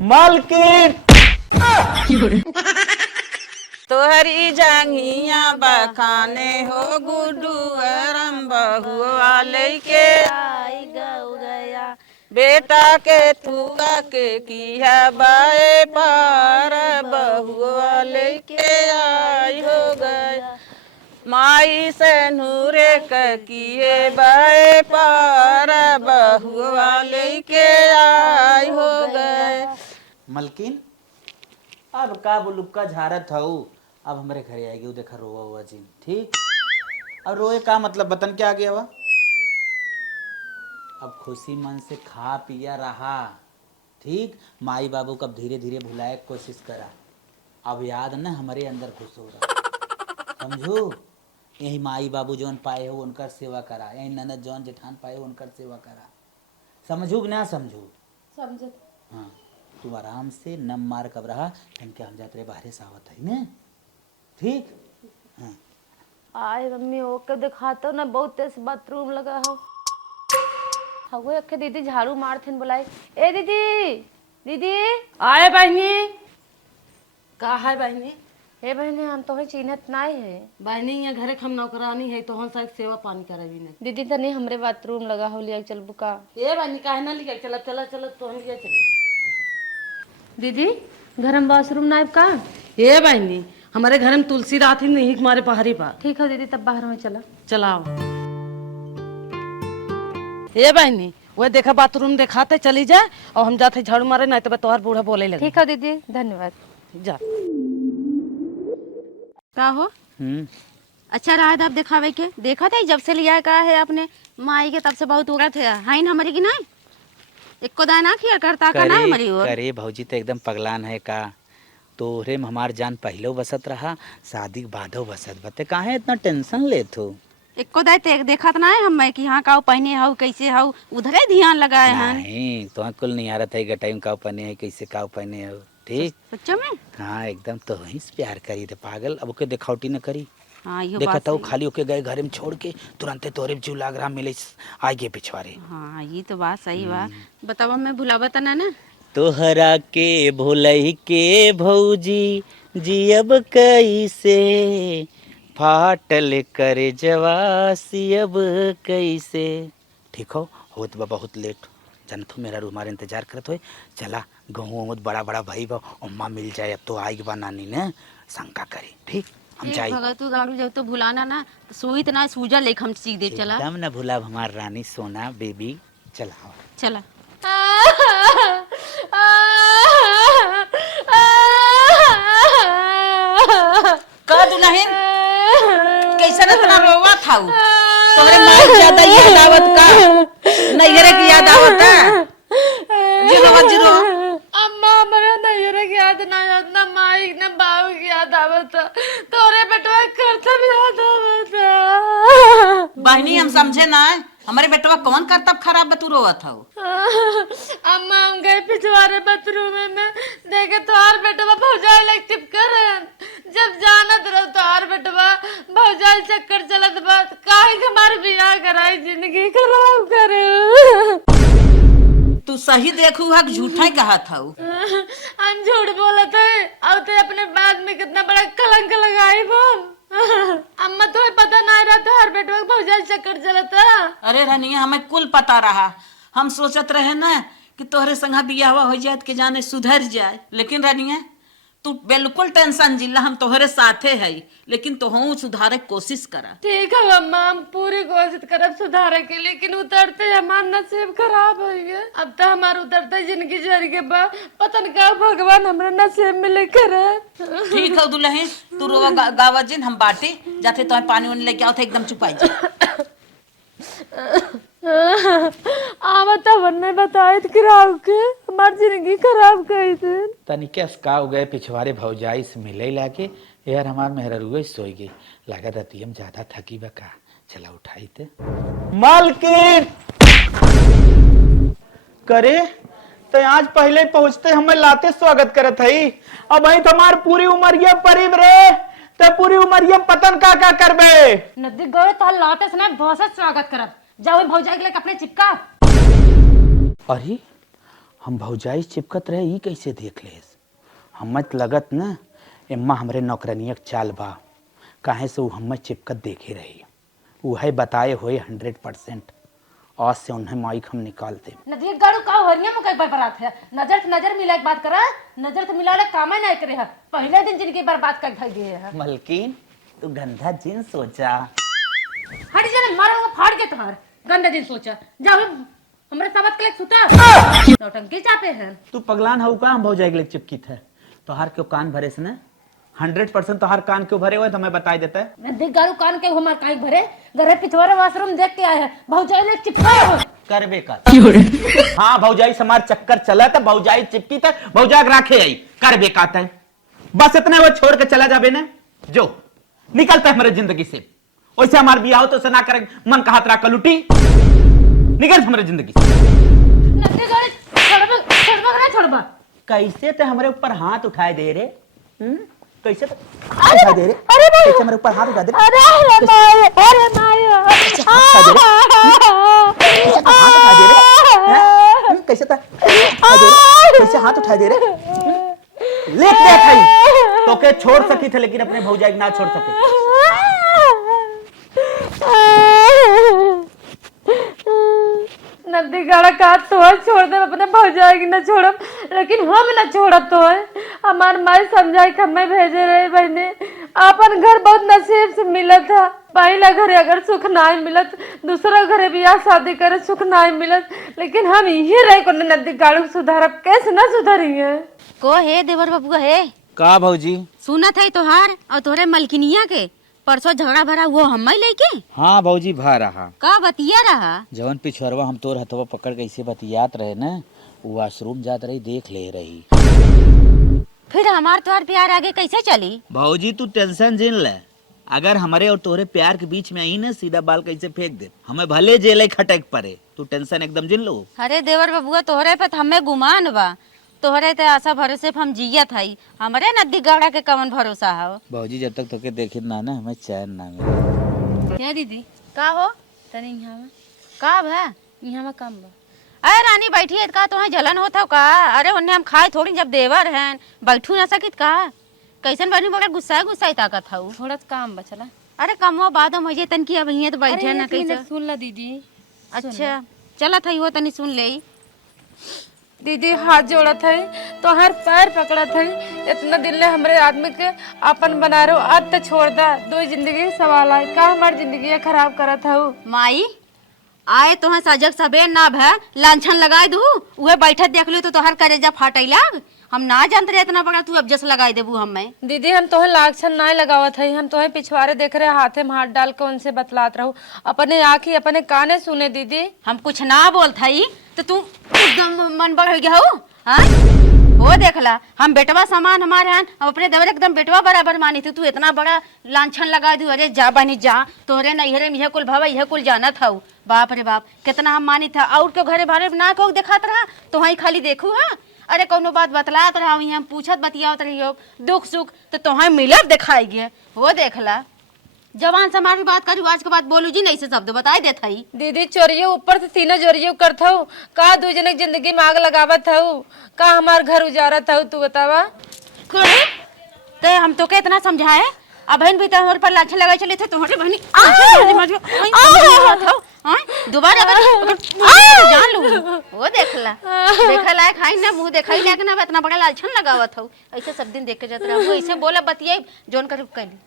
मालकिन तोहरी जांघिया बखाने हो गुड्डू अरम बहुआ लेके आई गौ गया बेटा के थुआ के किया बाए पार बहुआ लेके आई हो गया माई से नूरे किए बाए पार बहुआ लेके आई हो गए। मलकिन अब का बुलुक्का झारत हूँ। अब हमारे घरे आएगी वो देखा रोवा हुआ जी। ठीक अब रोए का मतलब बतन क्या आ गया वा। अब खुशी मन से खा पिया रहा। ठीक माई बाबू को अब धीरे धीरे भुलाए की कोशिश करा। अब याद न हमारे अंदर घुस हो रहा समझू। यही माई बाबू जौन पाए हो उनकर सेवा करा। यही ननद जौन जेठान पाए हो उनकर सेवा करा। समझू कि ना समझू। समझ। हाँ तू आराम से नम मार कब रहा इनके हम जाते बाहर से आवत है न। ठीक हाँ। आए मम्मी ओके दिखाता ना बहुत तेज बाथरूम लगा हो। हवे अखे दीदी झाड़ू मारथे बुलाए ए दीदी दीदी आए बहनी का है बहनी। हे बहनी हम तो चिन्हत नहीं है। बहनी यहाँ घरे हम नौकरानी है तो हम सब सेवा पानी करेगी नहीं। दीदी तनी हमरे बाथरूम लगा हो लिया चल बुका। ये बहनी काहे ना लिया चला चला चला तो हम लिया चले। दीदी घर में बाथरूम नहीं का। ये बहनी हमारे घर में तुलसी रात ही नहीं हमारे पहाड़ी पर। ठीक है दीदी तब बाहर में चला चलाओ। ये बहनी वो देखा बाथरूम दिखाते चली जाए और हम जाते झाड़ू मारे नहीं तो तोहर बूढ़ा बोले लगे। ठीक है दीदी धन्यवाद। जा का हो अच्छा रहा था। आप दिखावे के देखा था जब से लिया का है आपने माई के तब से बहुत उगत है हाइन हमारी की नहीं एको दाना किया करता का ना हमारी ओर। करे भौजी तो एकदम पगलान है का। तोहरे में हमार जान पहले बसत रहा शादी के बादो बसत बते काहे इतना टेंशन लेत हो। एको दाई ते देखा तो ना है हम कि हाँ काऊ पहने हाउ कैसे हाउ उधरे ध्यान लगाए हैं। नहीं तो कुल नहीं आ रहा था टाइम काऊ पहने है कैसे काऊ पहने हो। ठीक सच्चा में हाँ एकदम तो वहीं से प्यार करी थे पागल। अब ओके दिखावटी न करी। हाँ यो देखा बात था सही। खाली ओके गए घर में छोड़ के तुरंते तोरे जीव लाग रहा मिले आगे पिछवारे। हाँ ये तो बात सही बा। बतावा मैं भुलावा तना ना। तोहरा के भोलई के भौजी जियब कैसे फाटल करे जवासी अब कैसे। ठीक हो होत बा बहुत लेट जानत हो मेरा हमारे इंतजार करत हो। चला गहूँ बहुत बड़ा बड़ा भाई बा अम्मा मिल जाए अब तो आएगी बा नानी ने शंका करे। ठीक हम जाए भगत तू गाड़ू जब तो भुलाना ना तो सोई तना सूजा लेख हम सीधे चला एकदम न भूला हमार रानी सोना बेबी। चला चला। का दुल्हन कैसा इतना रोवा था तुम्हारे माई ज्यादा याद आवत का नैहरे की याद आवत है। जीरो जीरो अम्मा हमारा नैहरे की याद ना माई ना बाबू की याद आवत तोरे बेटवा करतब याद आवत। बहनी हम समझे ना हमारे बेटवा कौन करतब खराब बतू रोवत हो। अम्मा हम गए पिछवारे बाथरूम में देखे तोहार बेटवा भौजाई लग चिपकर जब जानत रहो तोहार बेटवा भौजाई चक्कर चलत बात काहे के हमार बियाह कराई जिंदगी खराब करे। तू सही देखू है झूठा ही कहा था। हम झूठ बोलत है और ते अपने बाद में कितना बड़ा कलंक लगाई बम। अम्मा तो पता ना रहा तोहार बेटवा भौजाई चक्कर चलता। अरे रनिया हमें कुल पता रहा। हम सोचत रहे ना कि तोहरे संगा बियाह हो जाए के जाने सुधर जाए। लेकिन रनिया तू बिल्कुल टेंशन जिला हम तोहरे साथे है लेकिन तोहू सुधारे कोशिश करा। ठीक है अम्मा हम पूरी कोशिश करब सुधारे के लेकिन उतरते हमार नसीब खराब हो गया। अब तो हमार उतरते जिंदगी जर के बा पतन का भगवान हमरा नसीब में लेकर है। ठीक है दुल्हन तू रोवा गावा जिन हम बाटे जाते तो पानी वानी लेके आओ थे एकदम चुपाई जा। आवत वरने बताए खराब के हमार जिंदगी खराब कई थे। तनिके का हो गए पिछवारे भौजाई से मिले लाके यार हमार मेहरुआ सोई गई लगा रहती हम ज्यादा थकी बका। चला उठाई थे मालकिन करे तो आज पहले पहुंचते हमें लाते स्वागत करत है। अब वही तुम्हार पूरी उम्र ये परीब रे तो पूरी उम्र ये पतन का करबे। नदी गए तो लाते से बहुत स्वागत करब जाओ भौजाई के लिए अपने चिपका। अरे हम भौजाई चिपकत रहे ई कैसे देख ले हमत लगत न एम्मा हमरे नौकरनिया के चाल बा काहे से वो हमत चिपकत देखे रही वह बताए हुए 100% आज से उन्हें माइक हम निकालते नदिया गाड़ू का हरिया में कई बरात है नजर से नजर मिला के बात करा नजर से मिला काम ही नहीं करे है पहले दिन जिनकी बर्बाद कर भाई गए है मलकिन तू गंदा जिन सोचा हट जाने मारूंगा फाड़ के तुम्हार गंदा दिन सोचा जाओ हमरे सामत के लिए सुता नौटंकी चाहते हैं तू पगलान हऊ का हम भौजाई के लिए चिपकी थे तोहार क्यों कान भरे से न 100% तोहार कान क्यों भरे हुए तो हमें बताई देता है नदी गाड़ू कान के हमार काई भरे घर पिछवाड़े वाशरूम देख के आए हैं भौजाई ने चिपका हो करबे का हाँ भौजाई समार चक्कर चला था भौजाई चिपकी था भौजाई राखे आई करबे का था बस इतने वो छोड़ के चला जाबे ना जो निकलता है हमारे जिंदगी से वैसे हमार बियाह हो तो सना करे मन का हाथ राख लुटी निकल हमारे जिंदगी से नदी गाड़ी छोड़बा छोड़बा कैसे ते हमारे ऊपर हाथ उठाए दे रे कैसे उठा दे रे कैसे मेरे ऊपर हाथ उठा दे अरे माय हाथ उठा दे रे कैसे कैसे हाथ उठा दे रे ले तो के छोड़ सकी थे लेकिन अपने भौजाई ना छोड़ सके नदी गाड़ा का तो छोड़ दे अपने भौजाई न छोड़ब लेकिन हम न छोड़ब तो हमार माई समझाई के हमें भेजे रहे बहने अपन घर बहुत नसीब से मिलत था पहला घरे अगर सुख ना मिलत दूसरा घरे बियाह शादी करे सुख ना मिलत लेकिन हम यही रहे को नदी गाड़ू सुधारब कैसे न सुधरी है को हे देवर बबुआ हे का भौजी सुनत है तोहार और तोहरे मलकिनिया के परसों झगड़ा भरा वो हम लेके हाँ भौजी भा रहा का बतिया रहा जवन पिछड़वा हम तोर हथवा पकड़ के ऐसे बतियात रहे ना वो वाशरूम जात रही देख ले रही फिर हमार तोहार प्यार आगे कैसे चली भौजी तू टेंशन जिन ले अगर हमारे और तोरे प्यार के बीच में आई ना सीधा बाल कैसे फेंक दे हमें भले जेल खटक पड़े तू टेंशन एकदम जिन लो अरे देवर बबुआ तोहरे पे हमें गुमान बा तोहरे ते आशा भरोसे हम जियत हई हमरे नदी गाड़ा के कवन भरोसा हो भौजी जब तक तोके देखे ना ना हमें चैन ना मिले क्या दीदी का हो तनी यहाँ में का भा यहाँ में काम बा अरे रानी बैठी है का तुम्हें जलन होता का अरे उन्हें हम खाए थोड़ी जब देवर हैं बैठू ना सकित का कैसन बनी बड़ा गुस्सा ताकत था थोड़ा काम बा चला अरे कमो बाद मुझे तन की अब तो बैठे ना कैसे सुन ला दीदी अच्छा चला था वो तनी सुन ले दीदी हाथ जोड़ा था तो हर पैर पकड़ा था इतना दिल ने हमारे आदमी के अपन बना रहे हो अब तो छोड़ दा दो जिंदगी के सवाल है का हमारी जिंदगी खराब करा था माई आए तो सजग सबे ना भे लांछन लगाए दू उहे बैठे देख ली तो तोहर करेजा फाटे लाग हम ना जानते रहे इतना बड़ा तू अब जस लगाई देबू हमें दीदी हम तोहे लाक्षण ना लगावत है हम तोहे पिछवाड़े देख रहे हाथे में हाथ डाल के उनसे बतलात रहू अपने आँखी अपने काने सुने दीदी हम कुछ ना बोलत हई तो तू एकदम मन बढ़ गया हो हाँ वो देखला हम बेटवा सामान हमारे हैं हम अपने देवर एकदम बेटवा बराबर मानी थी तू इतना बड़ा लांछन लगा दू अरे जा बनी जा तोहरे नैहरे में यह कुल भवा यह कुल जाना था बाप रे बाप कितना हम मानी था और क्यों घरे भारे ना को दिखात रहा तो वही खाली देखू हाँ अरे कोनो बात बतलात रहा हम पूछत बतियावत रही दुख सुख तो तुम्हें मिलत दिखाई गए वो देखला जवान से हमारी बात करी आज के बाद बोलू जी नहीं से शब्द बताई देता ही दीदी चोरिये ऊपर से तीनों जोरिये करत हूँ का दू जने की जिंदगी में आग लगावत हूँ का हमार घर उजारत हूँ तू बतावा ते हम तो के इतना समझाए अब बहन भी तो हमारे पर लाछन लगाए चले थे तुम्हारी बहनी दोबारा जान लू वो देखला देखा लायक हाई ना मुंह देखा ही लायक ना इतना बड़ा लाछन लगावत हूँ ऐसे सब दिन देख के जाते रहा ऐसे बोला बतियाई जोन कर कैली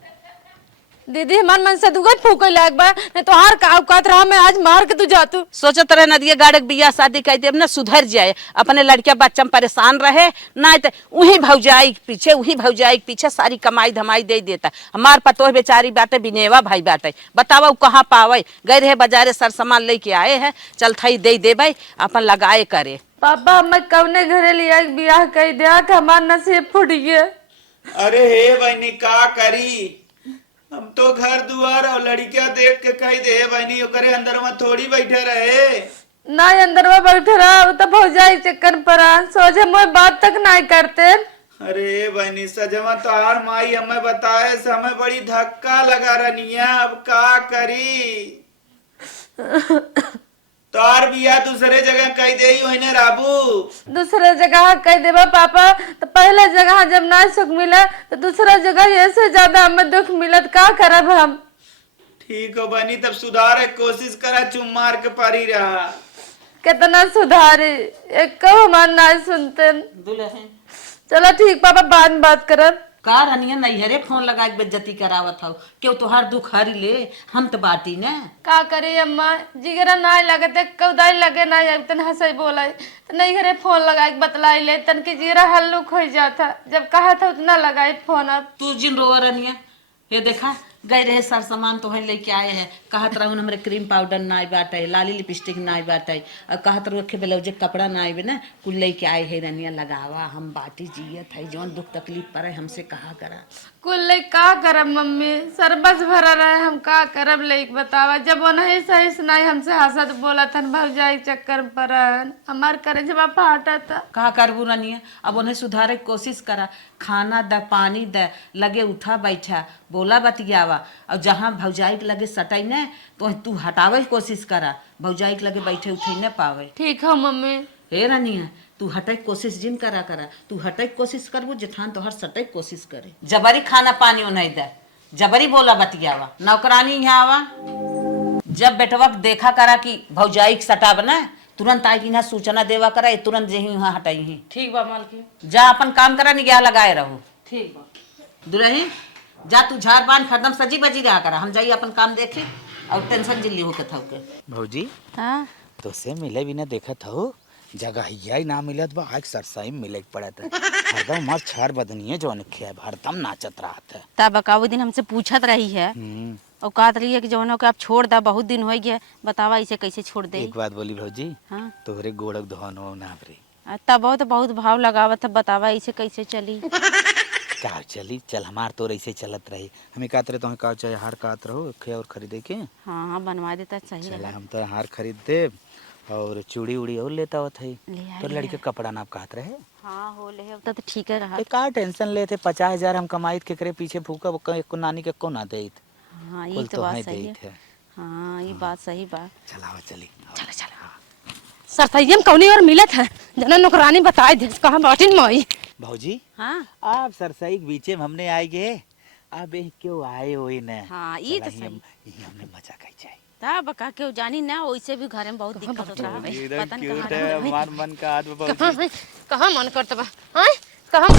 दीदी हमार मन से दुगत फूक लायक बा नहीं तो हार का औकात रहा मैं आज मार के तू जातू सोचत रहे नदिया गाड़क बियाह शादी कर देब ना सुधर जाए अपने लड़किया बच्चा में परेशान रहे ना तो वही भौजाई के पीछे सारी कमाई धमाई दे देता हमार पतोह बेचारी बाटे बिनेवा भाई बाटे बतावा उ कहाँ पावे गए रहे बाजारे सर सामान लेके आए हैं चल थई दे देबे अपन लगाए करे पापा हमें कवने घरे लिया बियाह कर दिया कि हमार नसीब फूट गया अरे हे बहनी का करी हम तो घर दुआर और लड़कियां देख के कही दे बहनी ओकरे अंदर में थोड़ी बैठे रहे ना अंदर में बैठे रहा वो तो भौजाई चक्कर पर सोचे मुझे बात तक नहीं करते अरे बहनी सजमा तो हार माई हमें बताए से हमें बड़ी धक्का लगा रनिया अब का करी तोहार बिया दूसरे जगह कही दे ओहने राबू। दूसरे जगह कह देबा पापा तो पहले जगह जब ना सुख मिला तो दूसरा जगह ऐसे ज्यादा हमें दुख मिलत, का करब हम। ठीक हो बनी, तब सुधार कोशिश करा, चुम मार के पारी रहा। कितना सुधारे, एक कहो हमार ना सुनते। दुल्हन चलो ठीक पापा, बाद में बात करब। का रनिया नैहरे फोन लगा के बेइज्जती करावत हौ, क्यों तोहार दुख हरी ले, हम तो बाटी ने। का करे अम्मा, जिगरा ना लगते कौदाई लगे ना तन हंसई बोला तो नहीं घरे फोन लगाई बतलाई ले तन के जिगरा हल्लुक हो जाता, जब कहा था उतना लगाई फोन। अब तू जिन रोवा रनिया, ये देखा गए रहे सर सामान तो वहीं लेके आए हैं, कहत रहूं हमरे क्रीम पाउडर नाई बाटे, लाली लिपस्टिक नाई बाटे, और कहत रहूं के ब्लाउज कपड़ा नाई बे ना, कुल लेके आए है रनिया लगावा, हम बाटी जियत है, जौन दुख तकलीफ पड़े हमसे कहा करा। कुल का करब मम्मी, सरबस भरा रहे, हम का करब ले बतावा। जब वो नहीं सही सुनाई हमसे हंसत बोला थन भौजाई चक्कर पर हमार करे जब फाटा था। कहा करबू रनिया, अब उन्हें सुधारे की कोशिश करा, खाना द पानी द, लगे उठा बैठा बोला बतियावा, और जहाँ भौजाई के लगे सटाई न तो तू हटावे की कोशिश करा, भौजाई के लगे बैठे उठे न पावे। ठीक है मम्मी। हे रनिया, तू हटे की कोशिश जिन करा करा, तू हटे की कोशिश करबू जेठान तो हर सटे की कोशिश करे, जबरी खाना पानी नहीं दे, जबरी बोला बतियावा, नौकरानी यहाँ आवा, जब बेटवा देखा करा कि भौजाई के सटा बना तुरंत आई ना सूचना देवा करा, ये तुरंत जे यहाँ हटाई ही। ठीक बा मालकिन। जा अपन काम करा, निगाह लगाए रहो। ठीक बा। दुल्हन जा तू झाड़ बांध खरदम सजी बजी रहा करा, हम जाइए अपन काम देखे और टेंशन जिल्ली होके थक के। भौजी हाँ तो से मिले भी ना देखत हो, जगह ही ना मिलत बा, आज सरसाई में मिले के पड़त है। हरदम मार छार बदनिए जो अनखे हरदम नाचत रहत है। तब बकाऊ दिन हमसे पूछत रही है और कहत रही है कि जौनों के आप छोड़ दा, बहुत दिन हो गया, बतावा इसे कैसे छोड़ दे। एक बात बोली भौजी, हाँ तोहरे गोड़क धोन हो ना रे, तब तो बहुत भाव लगावत है, बतावा इसे कैसे चली। का चली चल, हमार तो ऐसे चलत रही, हमें कहत रहे तो का चाहे हार कहत रहो खे और खरीदे के। हाँ हाँ बनवा देता सही चला रहा। हम तो हार खरीद दे और चूड़ी उड़ी और लेता होत है, ले आए, तो ले लड़के कपड़ा नाप कहत रहे। हाँ हो ले तो ठीक है रहा। तो का टेंशन लेते, 50,000 हम कमाइत के करे पीछे फूका को नानी के को ना देत, हाँ ये कुल तो बात है सही देत है। है। हाँ ये बात सही बात। चलावा चली। चलो चलो सरसैया में कौनी और मिलत है, जना नौकरानी बताए दे कहाँ बाटिन मई। भौजी हाँ आप सरसाई के बीचे में हमने आए गए, अब क्यों आए हो न। हाँ ये तो सही। हमने मजा कही जाए। तब बका के जानी ना, वैसे भी घर में बहुत दिक्कत होता है, पता नहीं कहाँ मन मन का हाथ में भौजी। कहाँ मन करता बा, हैं कहाँ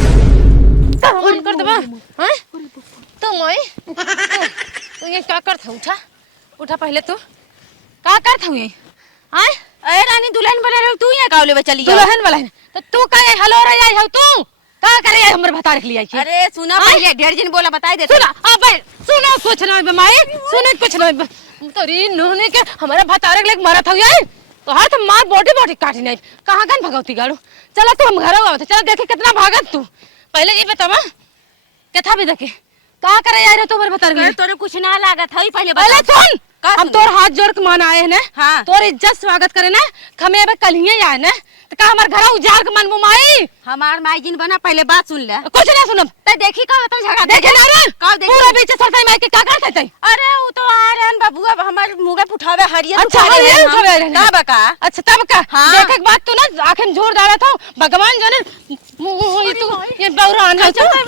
मन करता बा, हैं तू मई तू ये क्या करत है, उठा उठा पहले तू का करत है, हैं अरे रानी दुल्हन बना रहे हो, तू यहाँ कावले में चली दुल्हन वाला है तो तू का हलो रे आई है, तू का करे आई हमर बता रख लिया। अरे सुना पहले, डेढ़ दिन बोला बताई दे। सुना अब सुनो कुछ नहीं बमाई, सुने कुछ नहीं तोरी नूने के हमारा भतारे के लेके मारा था ये तो हर तो मार बॉडी बॉडी काटी नहीं, कहां गन भगवती गाड़ू। चला तू हम घर आओ, चला देखे कितना भागत तू, पहले ये बतावा कथा भी देखे का करे यार तू हमारे भतारे के। तोरे कुछ ना लागत है, पहले पहले सुन, हम तोर हाथ जोड़ के मान आए हैं ना, हाँ। तोर इज्जत स्वागत करे ना, खमे अब कल ही आए ना, तो का हमार घर उजाड़ के मन मुमाई। हमार माई जिन बना, पहले बात सुन ले। कुछ ना सुनम ते देखी का होता झगड़ा, देखे ना रे का देखी? पूरा बीच सरसाई माई के का करते थे। अरे वो तो आ रहन बाबूआ, हमार मुंह उठावे हरियर अच्छा उठा रहे ये हैं उठावे हम। रहने। का बका अच्छा तब का हाँ। देखे के बाद तू ना आंखें में जोर डाला था, भगवान जाने तू ये बौरान है, तू बौरान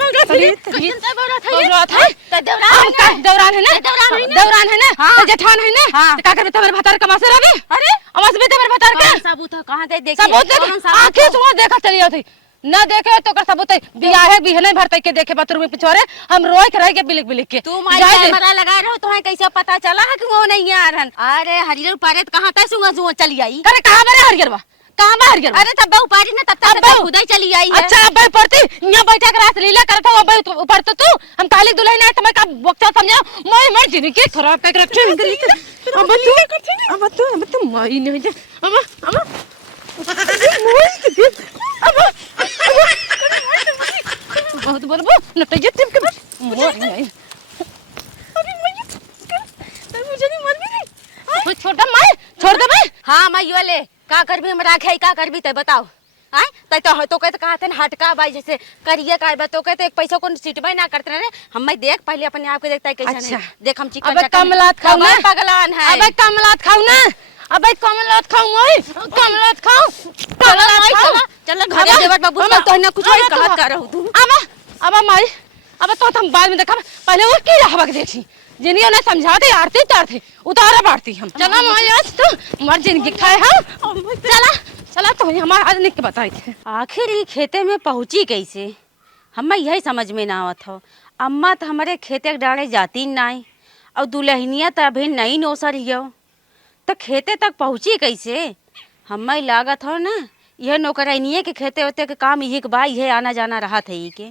था, ते देवरान का दौरान है ना, दौरान है ना, हाँ। तो जेठान है ना, हाँ। तो का करबे तुम्हारे भतार कमासे रहबे। अरे अमस भी तुम्हारे भतार का सबूत कहां गए देखिए, सबूत देखे आंखें से वहां देखा चली आती ना, देखे तो का सबूत बियाह भी है नहीं भरते के देखे बाथरूम में पिछोरे हम रोए के रह के बिलिक बिलिक के तू माई जाए दे। कैमरा लगा रहे हो, तो कैसे पता चला है कि वो नहीं आ रहन। अरे हरियर पारे कहां तक सुंगा जुआ चली आई। अरे कहां बरे हरियर बा, कहां बा हरियर बा? अरे तब बहु पारी ना, तब तक अब्बा। खुद ही चली आई है। अच्छा अब पड़ती यहाँ बैठा कर रात लीला करता हूँ, अब ऊपर तो तू हम काली दुल्हन आए तुम्हें का बक्सा समझा, मैं जिंदगी खराब कर रखे अब तू मई नहीं जा बहुत बोलबो नटैया टिप के बस मोर नहीं मुझे नहीं मर भी नहीं छोटा माय छोड़ दे भाई। हाँ माई वाले का कर भी हम राखे, का कर भी ते बताओ। आय तै तो कहते कहते हटका भाई जैसे करिए का बा, तो कहते एक पैसा को सीटबे ना करते रहे। हम मैं देख पहले अपने आप को देखता है कैसा अच्छा। नहीं देख हम चिकन अब कमलात खाऊ ना, पगलान है। अब कमलात खाऊ ना, अबे कमलात खाऊं मैं, कमलात खाऊं, कमलात खाऊं। चल घरे देवर बाबू अबे, तो ना कुछ अबे, कहत कर रहू तू। अब माई, अब तो हम बाद में देखा, पहले वो की रहबक देखी, जिनके उन्हें समझाते आरती उतारते, उतारा बारती हम। चला माई आज तू मर जिंदगी खाए हम, चला तो हमारा आज निक के बताई थे। आखिर ये खेते में पहुंची कैसे, हमें यही समझ में ना आवत हो। अम्मा तो हमारे खेते के डाले जाती नहीं, और दुल्हनिया तो अभी नई नौसर हियो, तो खेते तक पहुंची कैसे। हमें लागत हो ना यह नौकरानिए के खेते होते के काम यही के बा, यह आना जाना रहा था ये के।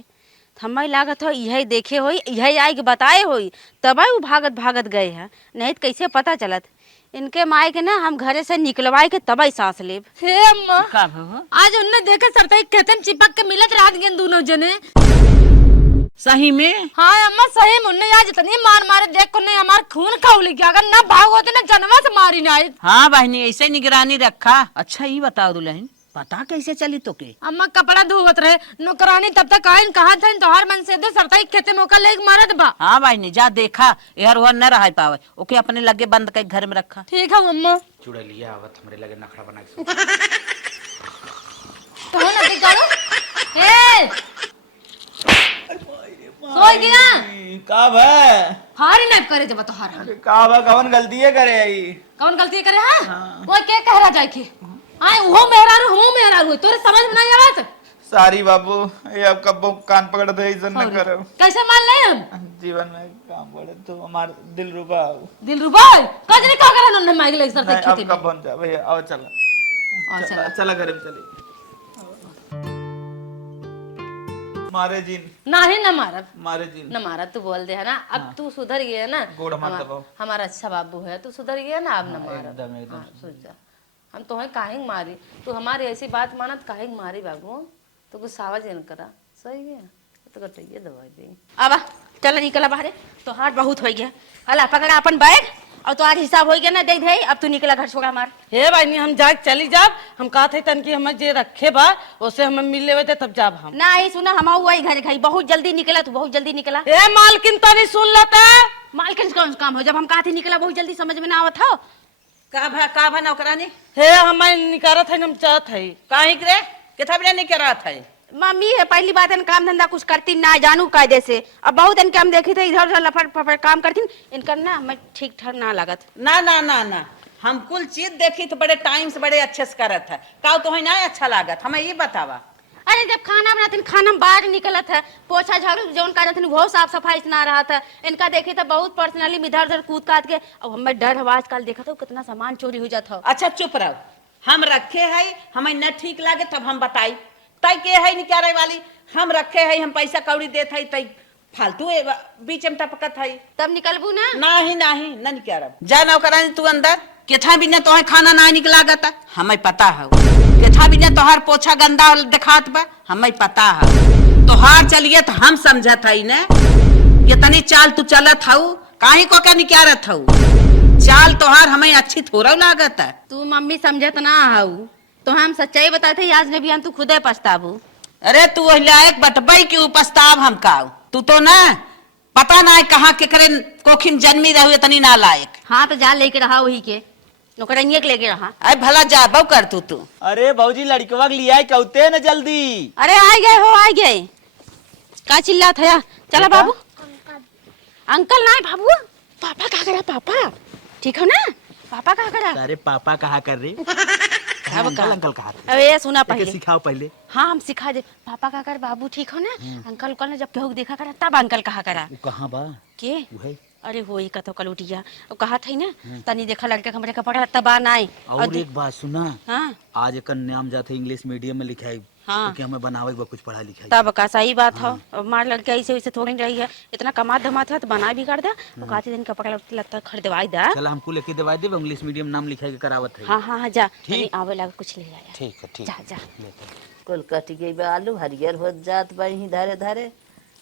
हमें लागत हो यही देखे होई, यही आई के बताए होई, तब वो भागत भागत गए हैं, नहीं तो कैसे पता चलत। इनके माई के ना हम घरे से निकलवाए के तब ही सांस लेब। हे अम्मा, आज उनने देखे सरताई खेतन चिपक के मिलत रात गेन दोनों जने। सही में हाँ अम्मा सही में उन्ने आज इतनी मार मारे देख को नहीं हमार खून खौली गया, अगर ना भाग होते ना जनवा से मारी ना आई। हाँ बहनी ऐसे निगरानी रखा। अच्छा ये बताओ दुल्हन, पता कैसे चली तो के? अम्मा कपड़ा धोवत रहे नौकरानी तब तक आइन कहा था तोहार मन से दे सरताई खेते मौका ले मारत बा। हाँ बहनी जा देखा, यार वो न रह पावे, ओके अपने लगे बंद कर घर में रखा। ठीक है अम्मा। चुड़ैलिया आवत हमरे लगे नखड़ा बना के तो है ना देख जानो ए सोई गया का भै हारी ना करे जब तोहार हाल का भै कौन गलती है करे आई कौन गलती करे हां वो के कह रहा जाए के आए वो मेहरा रू तोरे समझ में नहीं आवत। सारी बाबू ये अब कब कान पकड़ दे इज्जत न करो। कैसे मान ले हम जीवन में काम पड़े तो हमार दिल रुबा दिल रुबा कजने का करे उन्होंने माइक ले सर नहीं, खेती अब में कब बन जा भैया आओ चला चला घर में चली मारे जीन नहीं ना मारा मारे जीन न मारा तू बोल दे है ना अब तू सुधर गया ना गोड़ मत दबाओ। हमारा अच्छा बाबू है तू सुधर गया ना अब न मारा एकदम एकदम हाँ, सोच जा हम तुम्हें काहे मारी तू हमारी ऐसी बात मानत काहे मारी बाबू तो कुछ सावज न करा सही है तो कटिए दवाई दे अब चल निकला बाहर, तो हाथ बहुत हो गया। हला पकड़ा अपन बैग और तो आज हिसाब हो गया ना दे दे। अब तू निकला घर छोड़ा मार। हे भाई हम जाग चली जाब, हम कहा थे तन की हमें जे रखे बा उसे हमें मिल लेवे थे तब जाब हम। ना ही सुना हम वही घर खाई बहुत जल्दी निकला, तू बहुत जल्दी निकला। हे मालकिन तनी सुन लेता मालकिन कौन सा काम हो जब हम कहा थे निकला बहुत जल्दी समझ में ना आवत हो। का भा नौकरानी हे हमें निकारत है हम चाहत है काहे करे किथा बिना नहीं करा था। मम्मी है पहली बात है काम धंधा कुछ करती ना जानू कायदे से। अब बहुत इनके हम देखे थे इधर उधर लफड़ फफड़ काम करती इनका ना हमें ठीक ठाक ना लागत। ना ना ना ना हम कुल चीज देखी तो बड़े टाइम से बड़े अच्छे से करत है का तो ना अच्छा लागत हमें ये बतावा। अरे जब खाना बनाते खाना बाहर निकलत है पोछा झाड़ू जौन करत वो साफ सफाई से ना रहा था। इनका देखे तो बहुत पर्सनली इधर उधर कूद काट के अब हमें डर हवा आजकल देखा तो कितना सामान चोरी हो जाता। अच्छा चुप रहो, हम रखे है हमें न ठीक लागे तब हम बताई तय के है निकारे वाली हम रखे है हम पैसा कौड़ी देत है तय फालतू बीच में टपकत है तब निकलबू ना नहीं नहीं न निकारब। जा नौकरानी तू अंदर केथा बिना तोहे खाना ना निकलागत हमें पता है केथा बिना तोहार पोछा गंदा दिखात बा हमें पता है तोहार चलिए तो हम समझत है न ये तनी चाल तू चलत हऊ काहे को क्या निकारत हऊ चाल तोहार हमें अच्छी थोड़ा लागत है। तू मम्मी समझत ना हऊ तो हम सच्चाई बताते आज ने भी हम तू खुदे पछताबू। अरे तू लायक बटबई की उपस्ताव हम का तू तो ना पता ना है कहाँ के करे कोखिन जन्मी रहू इतनी ना लायक। हाँ तो जा लेके रहा वही के नौकरानिये के लेके रहा। अरे भला जाबो कर तू अरे भाजी लड़कवा के लिया कहते न जल्दी। अरे आ गए हो आ गए का चिल्ला था। चला बाबू अंकल ना बाबू पापा का करा पापा ठीक हो ना पापा का करा। अरे पापा कहा कर रही अंकल अंकल कहा अरे ये सुना पहले सिखाओ पहले। हाँ हम सिखा दे पापा का कर बाबू ठीक हो ना। अंकल उकल ने जब केहू देखा करा तब अंकल कहा करा। वो कहाँ बा के वही अरे वो ही कतो कलुटिया और कहा था ना तनी देखा लड़के कमरे का पड़ा तबा नाई और एक बात सुना हाँ आज एक नाम जाते इंग्लिश मीडियम में लिखाई हाँ कि हमें बनावे बा कुछ पढ़ा लिखा तब का सही बात हो अब मार लड़के ऐसे वैसे थोड़ी रही है इतना कमा धमा था तो बना भी कर दे वो कहते दिन कपड़ा लगता खरीदवाई दा। चला हमको लेके दवाई दे इंग्लिश मीडियम नाम लिखा के करावत है। हाँ हाँ हाँ जा तनी आवे लगा कुछ ले आया। ठीक है ठीक जा जा कुल कटी गई बा आलू हरियर हो जात बा ही धारे धारे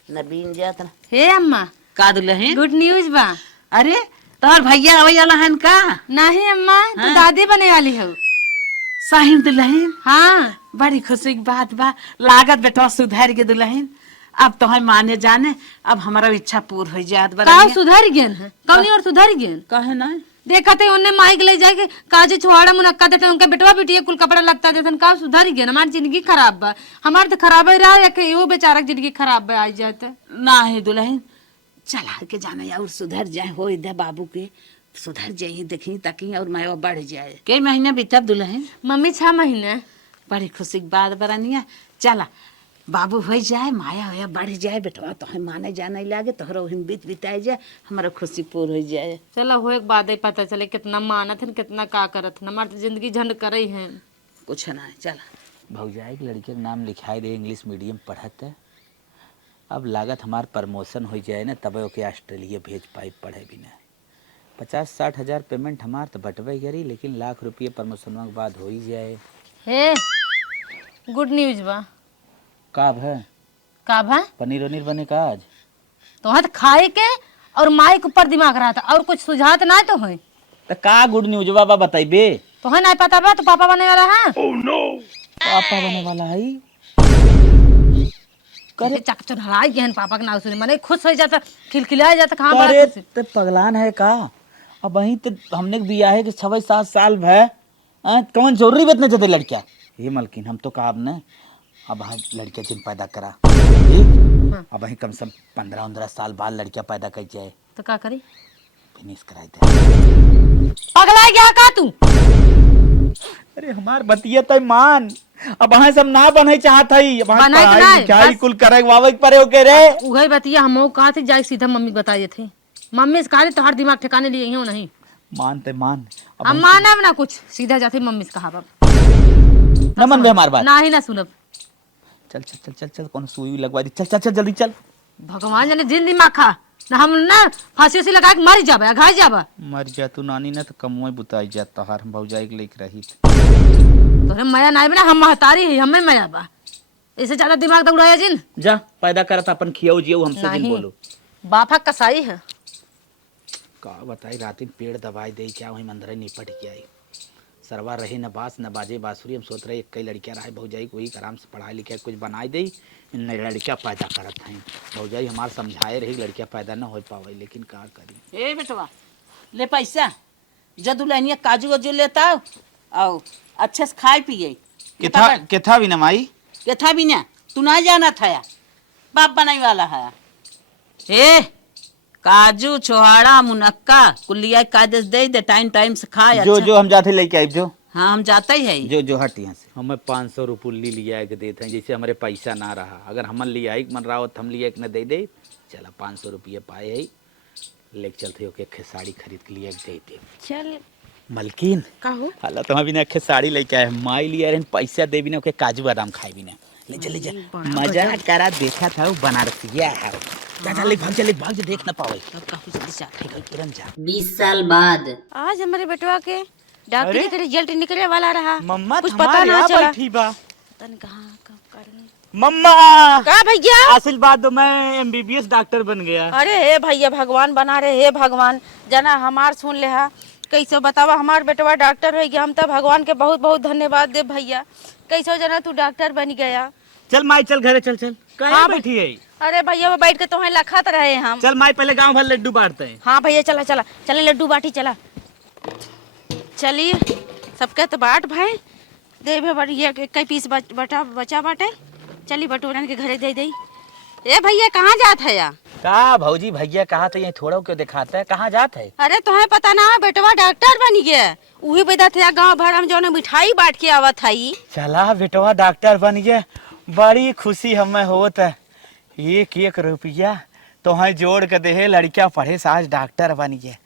न बीन जात न। हे अम्मा का दुल्हन गुड न्यूज बा। अरे तोहर भैया आवे वाला हन का नहीं अम्मा तू दादी बने वाली हो। साहिन दुल्हन हाँ बड़ी खुशी की बात बा लागत बेटा सुधर के दुल्हन अब तो माने जाने अब हमारा इच्छा पूर्ण हो जात का सुधर गेन है कौनी और सुधर गेन कहे ना देखते उनने माइक ले जाके काजे छोड़ा मुनक्का देते उनके बेटवा बेटिया कुल कपड़ा लगता देते का सुधर गया हमारी जिंदगी खराब बा हमारे तो खराब ही रहा या कि वो बेचारा की जिंदगी खराब बा आई जाते ना है दुल्हन चला के जाना या और सुधर जाए हो दे बाबू के सुधर जाए देखी ताकि और मैं बढ़ जाए कई महीने बीता दुल्हन मम्मी 6 महीने बड़ी खुशी की बात बरानिया चला बाबू हो जाए माया होया बढ़ जाए बेटवा तो माने जाने लागे तोहरो हिम बीत बिताए जाए हमारा खुशी पूर हो जाए चलो हो एक बात ही पता चले कितना मानत है कितना का करत है हमारी तो जिंदगी झंड करे है कुछ ना है चला भौजाई के लड़के का नाम लिखाई दे इंग्लिश मीडियम पढ़त है अब लागत हमार प्रमोशन हो जाए ना तब ओके ऑस्ट्रेलिया भेज पाई पढ़े भी ना 50-60 हज़ार पेमेंट हमार तो बटवे करी लेकिन लाख रुपये प्रमोशन के बाद हो ही जाए। हे गुड न्यूज बा काब है का भा पनीर वनीर बने का आज तो हाथ खाए के और माई के ऊपर दिमाग रहा था और कुछ सुझात ना तो है तो का गुड न्यूज बाबा बताइबे तो है ना पता बा तो पापा बने वाला है पापा बने वाला है करे चक चढ़ाई गहन पापा के नाम सुने मने खुश हो जाता खिलखिलाया जाता कहां बड़ा अरे खुश ते पगलान है का अब वहीं तो हमने बिया है कि 6-7 साल भय कौन जरूरी बेतने चाहते लड़किया ये मलकिन हम तो कहा ने अब हाँ लड़किया जिन पैदा करा ठीक अब वहीं कम से कम 15-15 साल बाद लड़किया पैदा कर जाए तो का करी फिनिश कराई दे पगला गया का तू अरे हमार बतिया तय मान अब वहाँ सब ना बने चाहत हई अब वहाँ बनाई के पढ़ाई नाय, लिखाई बस। कुल करे वावे परे ओके रे उगई बतिया हम कहा थे जाए सीधा मम्मी को बताइए थे मम्मी से कहा तो हर दिमाग ठिकाने लिए ही हो नहीं मानते मान अब हम मानब ना कुछ सीधा जाते मम्मी से कहा बाप न मन में हमार बात ना ही ना सुनब चल चल चल चल चल कौन सुई लगवा दी चल चल चल जल्दी चल भगवान जाने जिन दिमाग खा ना हम ना फांसी उसी लगा के मर जाबे घाय जाबे मर जा तू नानी ना तो कमुए बुताई जा तहार हम भौजाई के लेके रही तोरे माया नहीं बना हम महतारी है हमें माया बा ऐसे ज्यादा दिमाग दौड़ाया जिन जा पैदा करत अपन खियाऊ जियो हमसे जिन नहीं। बोलो बाफा कसाई है का बताई रात में पेड़ दवाई दे क्या वही मंदर निपट के आई सरवा रहे न बास न बाजे बांसुरी हम सोच रहे एक कई लड़कियां रहे भौजाई को ही आराम से पढ़ाई लिखाई कुछ बनाई दे इन लड़कियां पैदा करत हैं भौजाई हमार समझाए रही लड़कियां पैदा न हो पावे लेकिन का करी ए बेटवा ले पैसा जब दुल्हनिया काजू वाजू लेता आओ अच्छे से खाए पिए केथा भी न माई था भी ना तू ना जाना था या बाप बनाई वाला है ए काजू छोहाड़ा मुनक्का कुलिया कागज दे दे टाइम टाइम से खाए जो अच्छा। जो हम जाते लेके आए जो हाँ हम जाते ही है जो जो हट यहाँ से हमें 500 रुपये लिया के देते हैं जैसे हमारे पैसा ना रहा अगर हमन लिया मन रहा हो तो हम लिया न दे दे चला 500 रुपये पाए है लेके चलते हो के साड़ी खरीद के लिए दे दे चल मलकिन कहू हालत तो भी ना साड़ी लेके आए माई लिया रहे पैसा दे भी ना के काजू बादाम खाए भी ना ले जा मजा करा देखा था वो बनारसिया है चल भाग जा देख ना पावे तुरंत जा 20 साल बाद आज हमारे बेटवा के डॉक्टरी के रिजल्ट निकले वाला रहा मम्मा कुछ पता ना चला बैठी बा पता नहीं कहाँ कब करनी मम्मा का भैया आशीर्वाद दो मैं एमबीबीएस डॉक्टर बन गया अरे हे भैया भगवान बना रहे हे भगवान जना हमार सुन ले हा कैसे बतावा हमार बेटवा डॉक्टर हो गया हम तो भगवान के बहुत बहुत धन्यवाद दे भैया कैसे जना तू डॉक्टर बन गया चल माई चल घरे चल हाँ, बैठी है अरे भैया वो बैठ के तुम्हें लखत रहे हम चल माई पहले गांव भर लड्डू बांटते हैं हाँ भैया चला चला चले लड्डू बाटी चला चलिए सबके तो बाट भाई दे बढ़िया कई पीस बचा बाटे चली बटोरन के घरे दे दे ए भैया कहाँ जात है या का भौजी भैया कहा तो ये थोड़ा क्यों दिखाता है कहाँ जात है अरे तुम्हें पता ना बेटवा डॉक्टर बन गया वही बेदा थे गाँव भर हम जो मिठाई बांट के आवत है चला बेटवा डॉक्टर बन गया बड़ी खुशी हमें होत है 1-1 रुपया तो है जोड़ के दे लड़कियां पढ़े आज डॉक्टर बन गए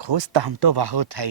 खुश तो हम तो बहुत है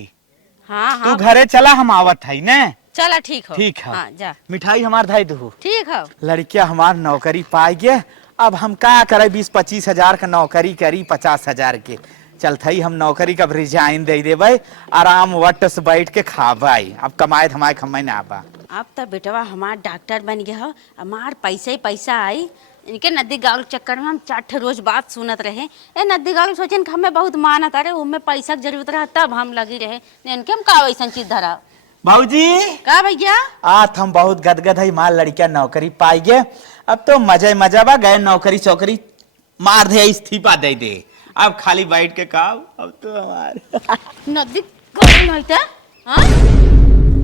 हाँ तू हाँ घरे चला हम आवत है ने चला ठीक हो ठीक है हाँ जा मिठाई हमार धाई दो ठीक हो लड़कियां हमार नौकरी पाई गए अब हम का करे 20-25 हजार का नौकरी करी 50 हजार के चलते ही हम नौकरी का रिजाइन दे देवे आराम वट से बैठ के खाबाई अब कमाए धमाए खमाए ना आबा अब तो बेटवा हमार डॉक्टर बन गया हो हमार पैसा ही पैसा आई इनके नदी गाँव के चक्कर में हम 4 रोज बात सुनत रहे ए नदी गाँव सोचन हमें बहुत मानत अरे उनमें पैसा की जरूरत रहा तब हम लगी रहे इनके हम का वैसा चीज धरा भाऊजी का भैया आज हम बहुत गदगद है मार लड़कियां नौकरी पाई गए अब तो मजा बा गए नौकरी चौकरी मार दे इस्तीफा दे दे अब खाली बैठ के खाओ। अब तो हमारे नदी गाड़ी नहीं था हाँ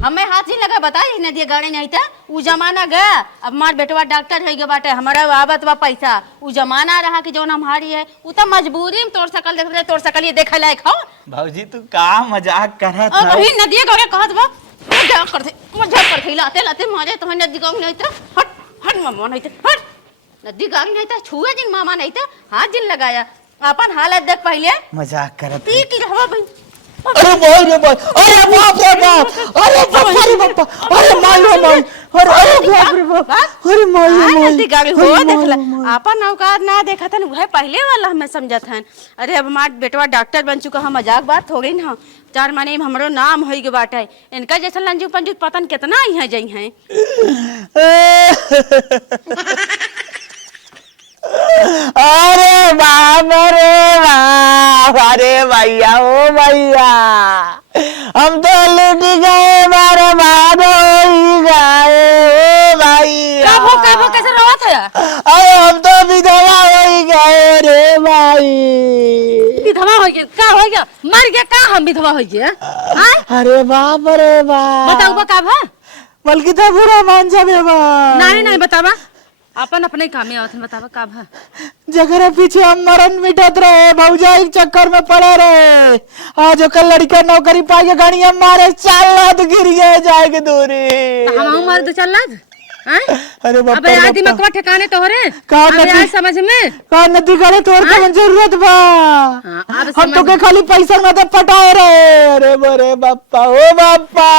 हमें हाथ ही लगा बताई नदी गाड़ी नहीं था उ जमाना गया अब हमार बेटवा डॉक्टर है बाटे हमारा आवत बा पैसा उ जमाना रहा कि जौन हमारी है उ तो मजबूरी में तोर सकल देख रहे तोर सकल ये देखे लायक हो भौजी तू का मजाक करत अब है? वही नदी गाड़ी कहत बा मजाक करते लाते लाते मारे तो नदी गाड़ी नहीं था हट हट मामा नहीं था हट नदी गाड़ी नहीं था छुए दिन मामा नहीं था हाथ जिन लगाया अपन हालत देख पहले मजाक करत ती की रहवा भाई अरे भाई रे भाई, अरे बाप रे बाप, अरे बाप रे बाप, अरे माई रे माई, अरे बाप रे बाप, अरे माई रे माई, नदी गाड़ी हो देखला अपन औकात ना देखा था वह पहले वाला हमें समझा था अरे अब हमार बेटवा डॉक्टर बन चुका हम मजाक बात हो गई ना चार माने हमरो नाम होई के बाटे इनका जैसा लंजू पंजू पतन कितना यहाँ जाई हैं अरे बाप रे बाप, अरे भैया ओ भैया, हम तो लुट गए, बर्बाद हो गए ओ भैया। काबू कैसे रोत है अरे हम तो विधवा हो गए रे भाई। विधवा हो गया का हो गया मर गया का हम विधवा हो गया अरे बाप रे बाप, बताओ बा का भा बल्कि तो बुरा मान जाबे बा। नहीं नहीं बतावा अपन अपने काम में आवत बतावा का भा जगह पीछे हम मरण मिटत रहे, भौजाई के चक्कर में पड़े रहे, आज कल लड़का नौकरी पाके गाड़ी हम मारे चाल लाद गिर गए जाएगी दूरी। हम मार दो चल लाद अरे बाप अबे आज दिमाग को ठिकाने तो हो रे का अबे आज समझ में का नदी गले तोड़ के जरूरत बा अब हम तो के खाली पैसा में पटाए रहे। अरे बरे बापा ओ बापा,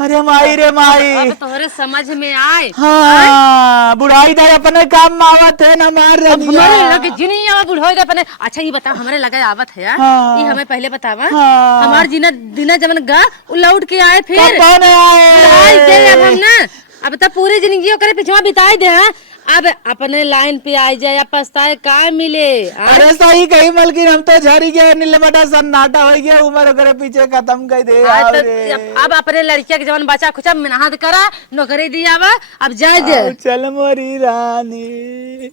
अरे माई रे माई, अब तोहरे समझ में आए हाँ बुढ़ाई दे अपने काम में आवत है ना मार रही हमारे लगे जिनी आवा बुढ़ो गए अपने अच्छा ये बता हमारे लगे आवत है यार हाँ। ये हमें पहले बतावा हाँ। हमार जीना दिना जमन गा उ लौट के आए फिर कौन आई दे आए? अब हम ना अब तो पूरी जिंदगी करे पिछवा बिताई दे हाँ? अब अपने लाइन पे आ जाए या पछताए का मिले अरे सही कही मलकिन, हम तो झरी गए नीले बटा सन्नाटा हो गया, उम्र करे पीछे खत्म कर दे। अब अपने लड़किया के जवन बचा खुचा मेहनत करा नौकरी दिया अब जा दे चल मोरी रानी।